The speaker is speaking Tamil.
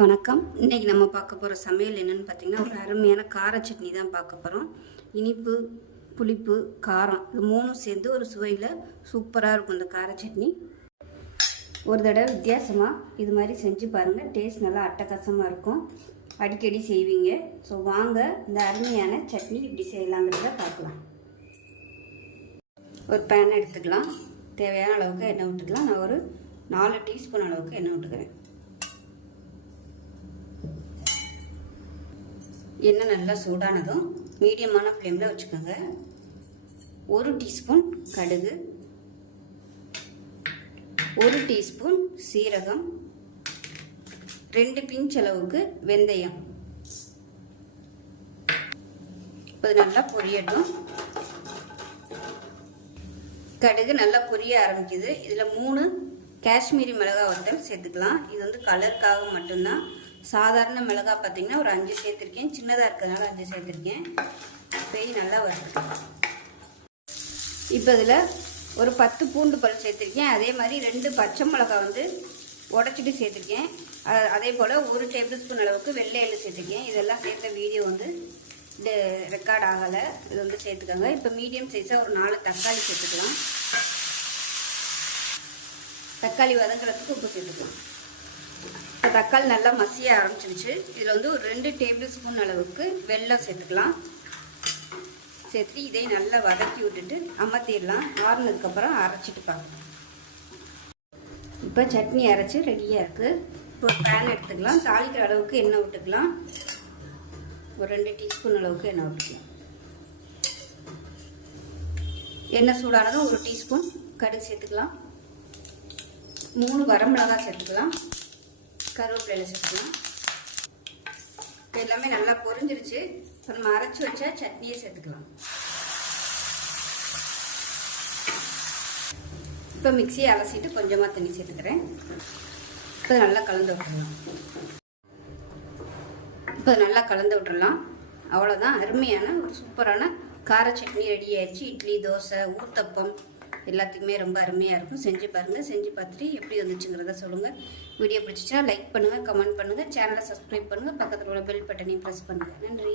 வணக்கம். இன்றைக்கி நம்ம பார்க்க போகிற சமையல் என்னென்னு பார்த்திங்கன்னா, ஒரு அருமையான கார சட்னி தான் பார்க்க போகிறோம். இனிப்பு, புளிப்பு, காரம் இது மூணும் சேர்ந்து ஒரு சுவையில் சூப்பராக இருக்கும் இந்த கார சட்னி. ஒரு தடவை வித்தியாசமாக இது மாதிரி செஞ்சு பாருங்கள். டேஸ்ட் நல்லா அட்டகாசமாக இருக்கும். அடிக்கடி செய்வீங்க. ஸோ வாங்க இந்த அருமையான சட்னி இப்படி செய்யலாங்கிறத பார்க்கலாம். ஒரு பேன் எடுத்துக்கலாம். தேவையான அளவுக்கு எண்ணெய் விட்டுக்கலாம். நான் ஒரு 4 டீஸ்பூன் அளவுக்கு எண்ணெய் விட்டுக்கிறேன். எண்ணெய் நல்லா சூடானதும் மீடியமான ஃப்ளேமில் வச்சுக்கோங்க. 1 டீஸ்பூன் கடுகு, 1 டீஸ்பூன் சீரகம், 2 பிஞ்ச் அளவுக்கு வெந்தயம். இப்போ நல்லா பொரியட்டும். கடுகு நல்லா பொரிய ஆரம்பிக்குது. இதில் 3 காஷ்மீரி மிளகாய் வத்தல் சேர்த்துக்கலாம். இது வந்து கலருக்காக மட்டும்தான். சாதாரண மிளகாய் பார்த்திங்கன்னா ஒரு 5 சேர்த்துருக்கேன். சின்னதாக இருக்கிறதுனால 5 சேர்த்துருக்கேன். பெய் நல்லா வருது. இப்போ இதில் ஒரு 10 பூண்டு பல் சேர்த்துருக்கேன். அதே மாதிரி 2 பச்சை மிளகாய் வந்து உடச்சிட்டு சேர்த்துருக்கேன். அதே போல் 1 டேபிள் ஸ்பூன் அளவுக்கு வெள்ளை எள்ளு சேர்த்துருக்கேன். இதெல்லாம் சேர்த்த வீடியோ வந்து ரெக்கார்ட் ஆகலை. இது வந்து சேர்த்துக்கோங்க. இப்போ மீடியம் சைஸாக ஒரு 4 தக்காளி சேர்த்துக்கலாம். தக்காளி வதங்குறதுக்கு உப்பு சேர்த்துக்கலாம். இப்போ தக்காளி நல்லா மசிய ஆரம்பிச்சிருச்சு. இதில் வந்து ஒரு 2 டேபிள் ஸ்பூன் அளவுக்கு வெல்லம் சேர்த்துக்கலாம். சேர்த்துட்டு இதை நல்லா வதக்கி விட்டுட்டு அமர்த்திடலாம். ஆறுனதுக்கப்புறம் அரைச்சிட்டு பார்க்கலாம். இப்போ சட்னி அரைச்சி ரெடியாக இருக்குது. இப்போ ஒரு பேன் எடுத்துக்கலாம். தாளிக்கிற அளவுக்கு எண்ணெய் விட்டுக்கலாம். ஒரு 2 டீஸ்பூன் அளவுக்கு எண்ணெய் விட்டுக்கலாம். எண்ணெய் சூடானதும் 1 டீஸ்பூன் கடுகு சேர்த்துக்கலாம். 3 வரமிளகாய் சேர்த்துக்கலாம். கருவேப்பிலை சேர்த்துக்கலாம். எல்லாமே நல்லா பொரிஞ்சிருச்சு. இப்போ நம்ம அரைச்சி வச்சா சட்னியை சேர்த்துக்கலாம். இப்போ மிக்சியை அலசிட்டு கொஞ்சமாக தண்ணி சேர்த்துக்கிறேன். இப்போ நல்லா கலந்து விட்டுடலாம். அவ்வளோதான். அருமையான ஒரு சூப்பரான கார சட்னி ரெடி ஆயிடுச்சு. இட்லி, தோசை, ஊத்தப்பம் எல்லாத்துக்குமே ரொம்ப அருமையாக இருக்கும். செஞ்சு பாருங்கள். செஞ்சு பார்த்துட்டு எப்படி வந்துச்சுங்கிறத சொல்லுங்கள். வீடியோ பிடிச்சிச்சுன்னா லைக் பண்ணுங்கள், கமெண்ட் பண்ணுங்கள், சேனலை சப்ஸ்கிரைப் பண்ணுங்கள், பக்கத்தில் உள்ள பெல் பட்டனையும் ப்ரெஸ் பண்ணுங்கள். நன்றி.